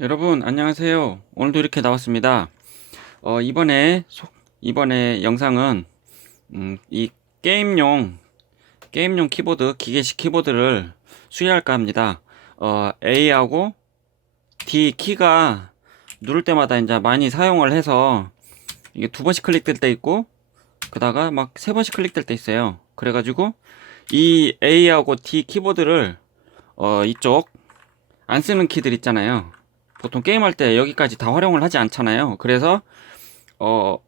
여러분 안녕하세요. 오늘도 이렇게 나왔습니다. 이번에 영상은 이 게임용 키보드, 기계식 키보드를 수리할까 합니다. A하고 D 키가 누를 때마다 이제 많이 사용을 해서 이게 두 번씩 클릭될 때 있고, 그다가 막 세 번씩 클릭될 때 있어요. 그래가지고 이 A하고 D 키보드를 이쪽 안 쓰는 키들 있잖아요. 보통 게임할 때 여기까지 다 활용을 하지 않잖아요. 그래서 어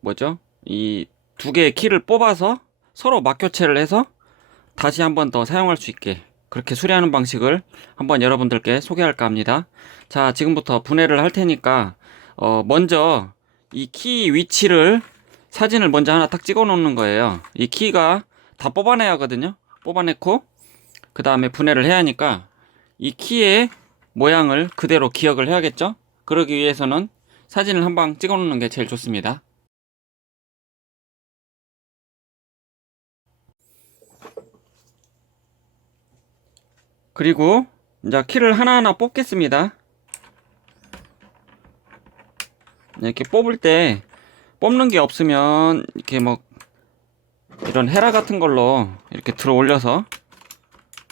뭐죠? 이 두 개의 키를 뽑아서 서로 맞교체를 해서 다시 한번 더 사용할 수 있게 그렇게 수리하는 방식을 한번 여러분들께 소개할까 합니다. 자, 지금부터 분해를 할 테니까 먼저 이 키 위치를 사진을 먼저 하나 딱 찍어 놓는 거예요. 이 키가 다 뽑아내야 하거든요. 뽑아내고 그 다음에 분해를 해야 하니까 이 키의 모양을 그대로 기억을 해야겠죠? 그러기 위해서는 사진을 한 방 찍어 놓는 게 제일 좋습니다. 그리고 이제 키를 하나하나 뽑겠습니다. 이렇게 뽑을 때 뽑는 게 없으면 이렇게 뭐 이런 헤라 같은 걸로 이렇게 들어 올려서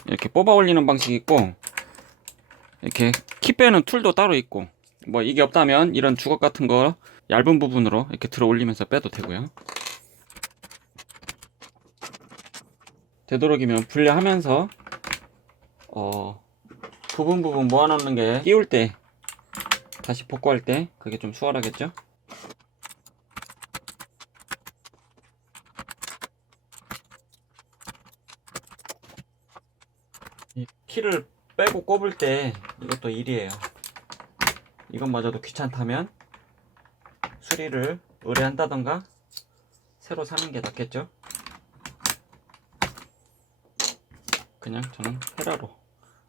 이렇게 뽑아 올리는 방식이 있고, 이렇게 키 빼는 툴도 따로 있고, 뭐 이게 없다면 이런 주걱 같은 거 얇은 부분으로 이렇게 들어 올리면서 빼도 되고요. 되도록이면 분리하면서 부분 모아놓는 게 끼울 때 다시 복구할 때 그게 좀 수월하겠죠. 이 키를 빼고 꼽을 때 이것도 일이에요. 이것마저도 귀찮다면 수리를 의뢰한다던가 새로 사는 게 낫겠죠. 그냥 저는 헤라로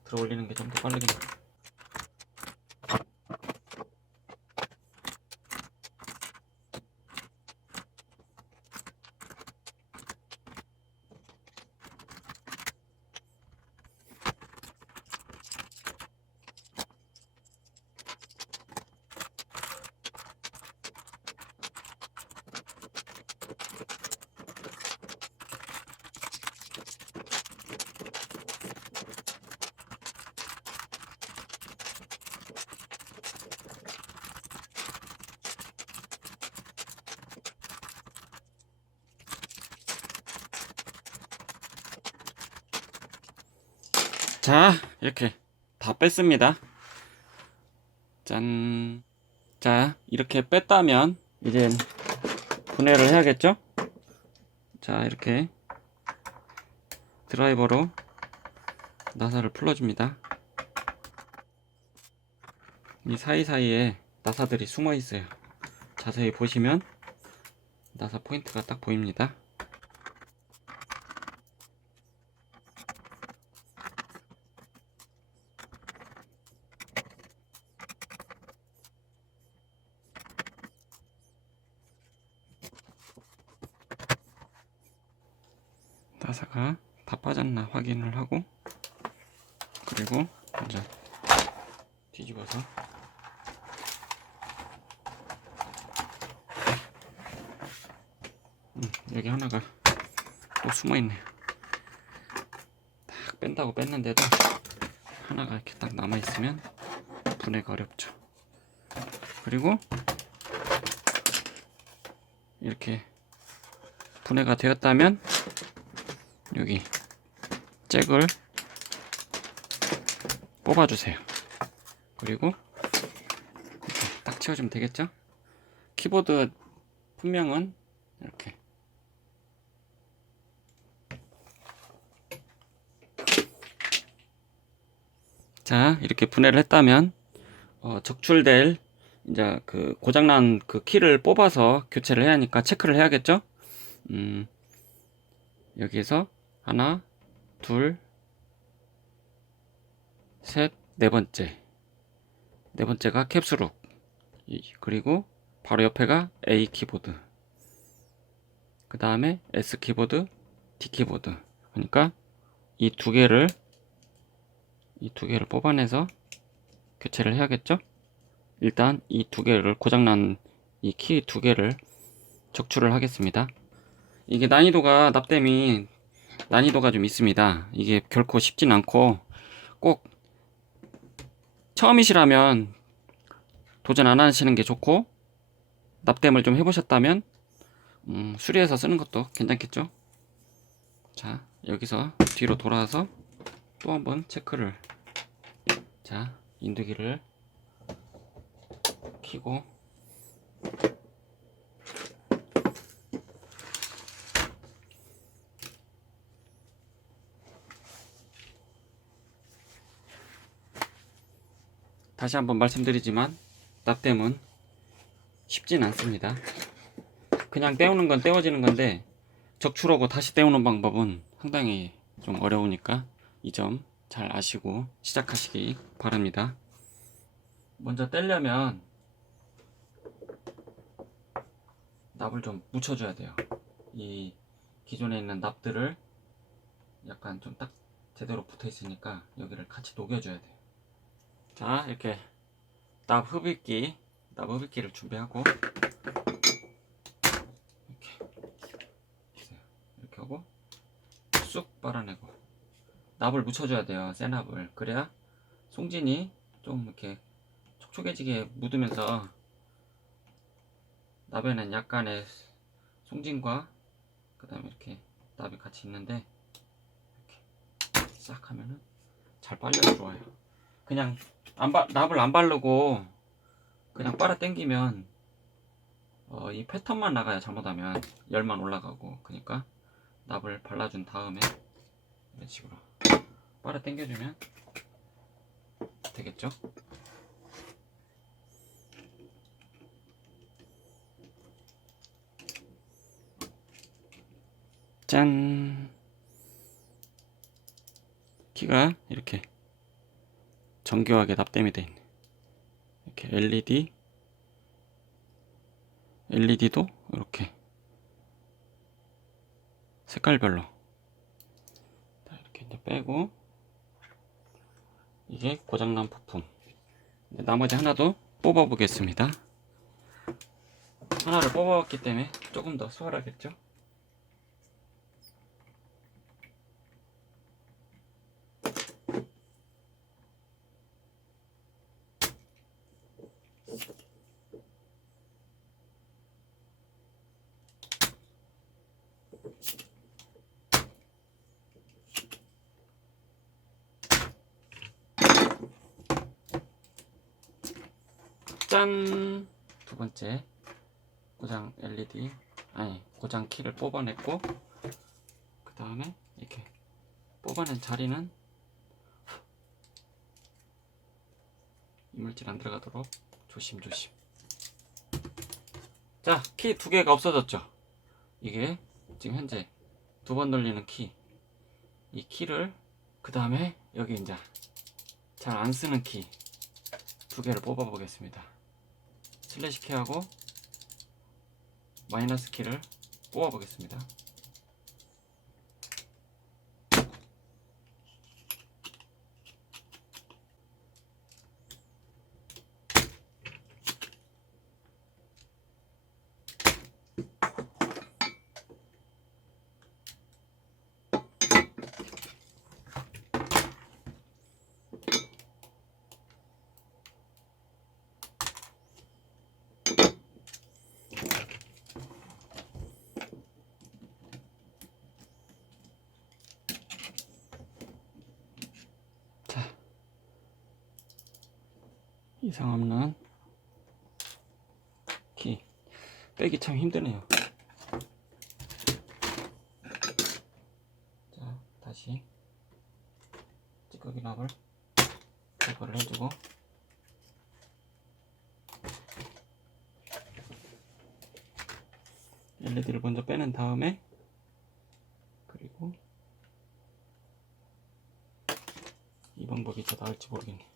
들어 올리는 게 좀 더 빠르긴 해요. 자, 이렇게 다 뺐습니다. 짠. 자, 이렇게 뺐다면 이제 분해를 해야겠죠? 자, 이렇게 드라이버로 나사를 풀어줍니다. 이 사이사이에 나사들이 숨어 있어요. 자세히 보시면 나사 포인트가 딱 보입니다. 나사가 다 빠졌나 확인을 하고, 그리고 이제 뒤집어서 여기 하나가 또 숨어있네요. 딱 뺀다고 뺐는데도 하나가 이렇게 딱 남아있으면 분해가 어렵죠. 그리고 이렇게 분해가 되었다면 여기 잭을 뽑아주세요. 그리고 이렇게 딱 채워주면 되겠죠? 키보드 품명은 이렇게 자, 이렇게 분해를 했다면 적출될 이제 그 고장난 그 키를 뽑아서 교체를 해야 하니까 체크를 해야겠죠? 여기에서 하나, 둘, 셋, 네 번째. 네 번째가 캡슐룩. 그리고 바로 옆에가 A 키보드. 그 다음에 S 키보드, D 키보드. 그러니까 이 두 개를 뽑아내서 교체를 해야겠죠? 일단 이 두 개를, 고장난 이 키 두 개를 적출을 하겠습니다. 이게 납땜이 난이도가 좀 있습니다. 이게 결코 쉽진 않고, 꼭 처음이시라면 도전 안 하시는 게 좋고, 납땜을 좀 해보셨다면 수리해서 쓰는 것도 괜찮겠죠? 자, 여기서 뒤로 돌아와서 또 한번 체크를. 자, 인두기를 켜고, 다시 한번 말씀드리지만 납땜은 쉽진 않습니다. 그냥 떼우는 건 떼워지는 건데, 적출하고 다시 떼우는 방법은 상당히 좀 어려우니까 이 점 잘 아시고 시작하시기 바랍니다. 먼저 떼려면 납을 좀 묻혀줘야 돼요. 이 기존에 있는 납들을 약간 좀 딱 제대로 붙어 있으니까 여기를 같이 녹여줘야 돼요. 자, 이렇게 납 흡입기를 준비하고, 이렇게 하고 쑥 빨아내고, 납을 묻혀줘야 돼요. 새 납을. 그래야 송진이 좀 이렇게 촉촉해지게 묻으면서 납에는 약간의 송진과 그 다음에 이렇게 납이 같이 있는데, 이렇게 싹 하면은 잘 빨려 들어와요. 그냥 납을 안 바르고 그냥 빨아 당기면 이 패턴만 나가요. 잘못하면 열만 올라가고. 그러니까 납을 발라준 다음에 이런 식으로 빨아 당겨주면 되겠죠? 짠! 키가 이렇게 정교하게 납땜이 되어 있네. 이렇게 LED도 이렇게 색깔별로 이렇게 이제 빼고, 이게 고장난 부품. 나머지 하나도 뽑아 보겠습니다. 하나를 뽑아봤기 때문에 조금 더 수월하겠죠? 짠! 두 번째 고장 고장 키를 뽑아냈고, 그 다음에 이렇게 뽑아낸 자리는 이물질 안 들어가도록 조심조심. 자, 키 두 개가 없어졌죠? 이게 지금 현재 두 번 돌리는 이 키를, 그 다음에 여기 이제 잘 안 쓰는 키 두 개를 뽑아 보겠습니다. 슬래시 키하고 마이너스 키를 뽑아 보겠습니다. 이상 없는 키 빼기 참 힘드네요. 자, 다시 찌꺼기 납을 제거를 해주고, LED를 먼저 빼낸 다음에, 그리고 이 방법이 더 나을지 모르겠네.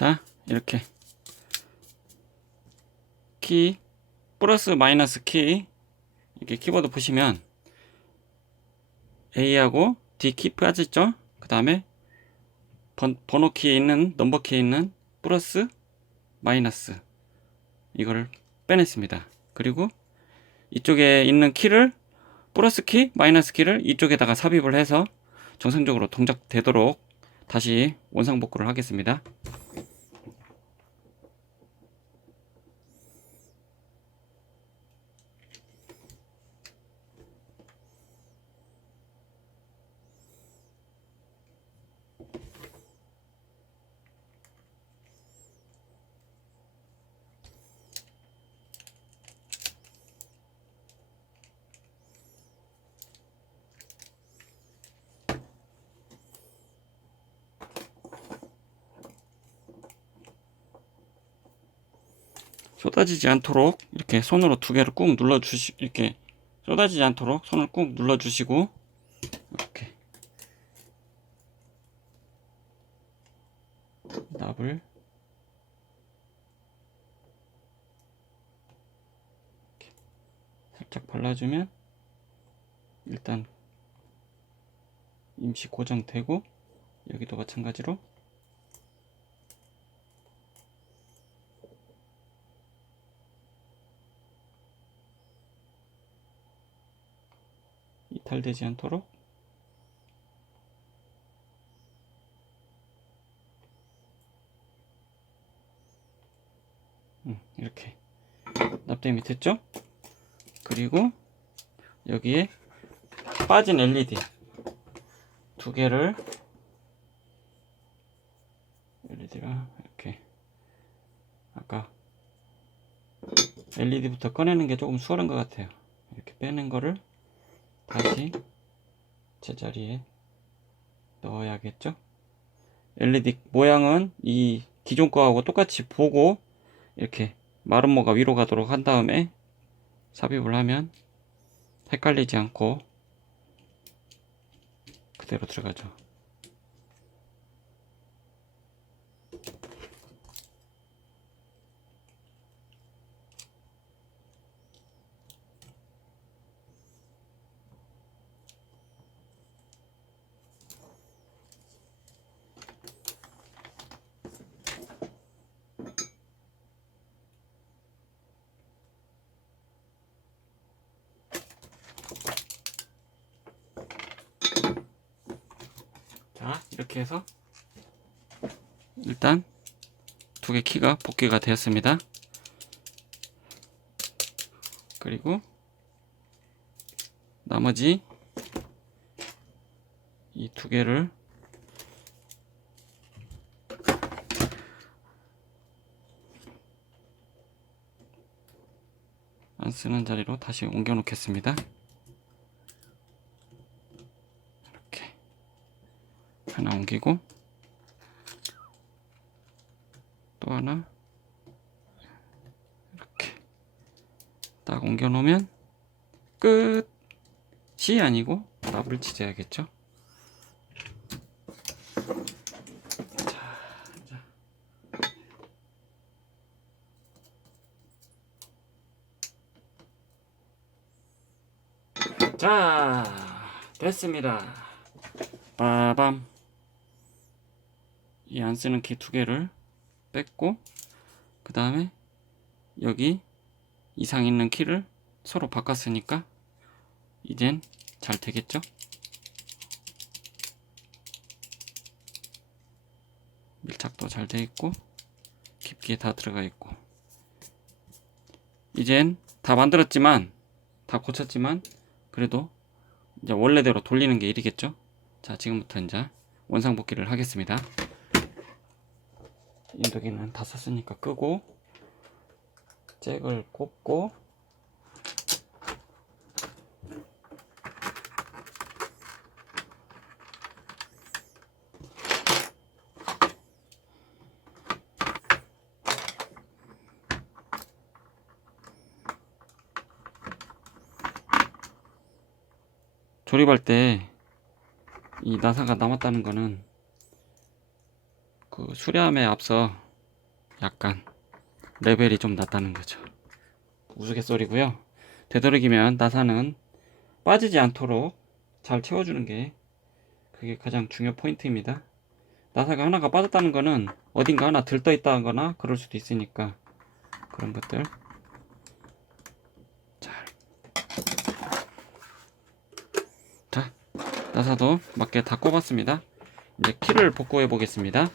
자, 이렇게 키 플러스 마이너스 키 이렇게 키보드 보시면 A하고 D 키 빠졌죠? 그 다음에 번호 키에 있는 넘버 키에 있는 플러스 마이너스 이거를 빼냈습니다. 그리고 이쪽에 있는 키를 플러스 키, 마이너스 키를 이쪽에다가 삽입을 해서 정상적으로 동작되도록 다시 원상복구를 하겠습니다. 쏟아지지 않도록 이렇게 손으로 두 개를 꾹 눌러주시, 이렇게 쏟아지지 않도록 손을 꾹 눌러주시고, 이렇게 납을 이렇게 살짝 발라주면 일단 임시 고정되고, 여기도 마찬가지로 이탈되지 않도록 이렇게 납땜이 됐죠? 그리고 여기에 빠진 LED 두 개를 LED가 이렇게 아까 LED부터 꺼내는 게 조금 수월한 것 같아요. 이렇게 빼는 거를 다시 제자리에 넣어야겠죠? LED 모양은 이 기존 거하고 똑같이 보고 이렇게 마름모가 위로 가도록 한 다음에 삽입을 하면 헷갈리지 않고 그대로 들어가죠. 자, 이렇게 해서 일단 두 개 키가 복귀가 되었습니다. 그리고 나머지 이 두 개를 안 쓰는 자리로 다시 옮겨 놓겠습니다. 이렇게 하나 옮기고 또 하나 이렇게 딱 옮겨 놓으면 끝이 아니고 납을 치져야겠죠. 자, 됐습니다. 빠밤. 이 안 쓰는 키 두 개를 뺐고, 그 다음에 여기 이상 있는 키를 서로 바꿨으니까 이젠 잘 되겠죠? 밀착도 잘 돼 있고 깊게 다 들어가 있고, 이젠 다 만들었지만 다 고쳤지만 그래도 이제 원래대로 돌리는 게 일이겠죠. 자, 지금부터 이제 원상복귀를 하겠습니다. 인도기는 다 썼으니까 끄고 잭을 꼽고 조립할 때 이 나사가 남았다는 거는 그 수리함에 앞서 약간 레벨이 좀 낮다는 거죠. 우스갯소리고요. 되도록이면 나사는 빠지지 않도록 잘 채워주는 게 그게 가장 중요 포인트입니다. 나사가 하나가 빠졌다는 거는 어딘가 하나 들떠 있다거나 그럴 수도 있으니까 그런 것들 잘. 자, 나사도 맞게 다 꼽았습니다. 이제 키를 복구해 보겠습니다.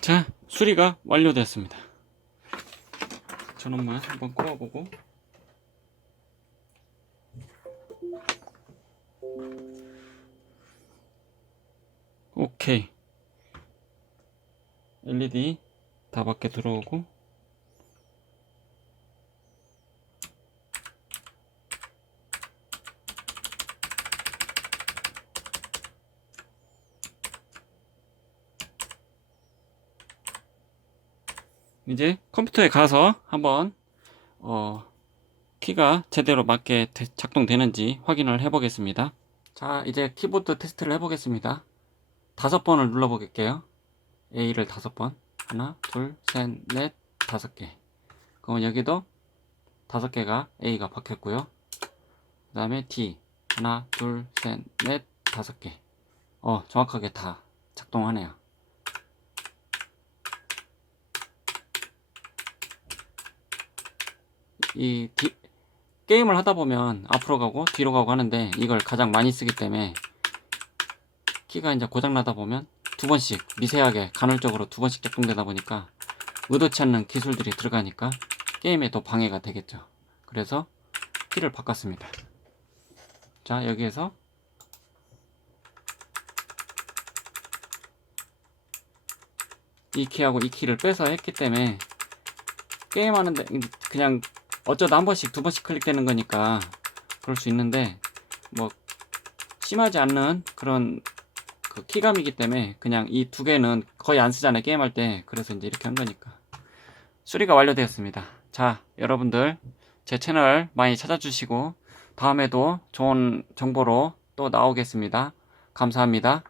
자, 수리가 완료되었습니다. 전원만 한번 꼽아보고 오케이. LED 다 밖에 들어오고 이제 컴퓨터에 가서 한번 키가 제대로 맞게 작동되는지 확인을 해 보겠습니다. 자, 이제 키보드 테스트를 해 보겠습니다. 5번을 눌러보겠게요. A를 5번. 하나, 둘, 셋, 넷, 5개. 그러면 여기도 5개가 A가 박혔고요. 그 다음에 D. 하나, 둘, 셋, 넷, 5개. 정확하게 다 작동하네요. 게임을 하다 보면 앞으로 가고 뒤로 가고 하는데 이걸 가장 많이 쓰기 때문에 키가 이제 고장나다 보면 2번씩 미세하게 간헐적으로 2번씩 작동되다 보니까 의도치 않는 기술들이 들어가니까 게임에 더 방해가 되겠죠. 그래서 키를 바꿨습니다. 자, 여기에서 이 키하고 이 키를 빼서 했기 때문에 게임하는데 그냥 어쩌다 한 번씩 2번씩 클릭되는 거니까 그럴 수 있는데 뭐 심하지 않는 그런 그 키감이기 때문에 그냥 이 2개는 거의 안 쓰잖아요, 게임할 때. 그래서 이제 이렇게 한 거니까. 수리가 완료되었습니다. 자, 여러분들 제 채널 많이 찾아주시고 다음에도 좋은 정보로 또 나오겠습니다. 감사합니다.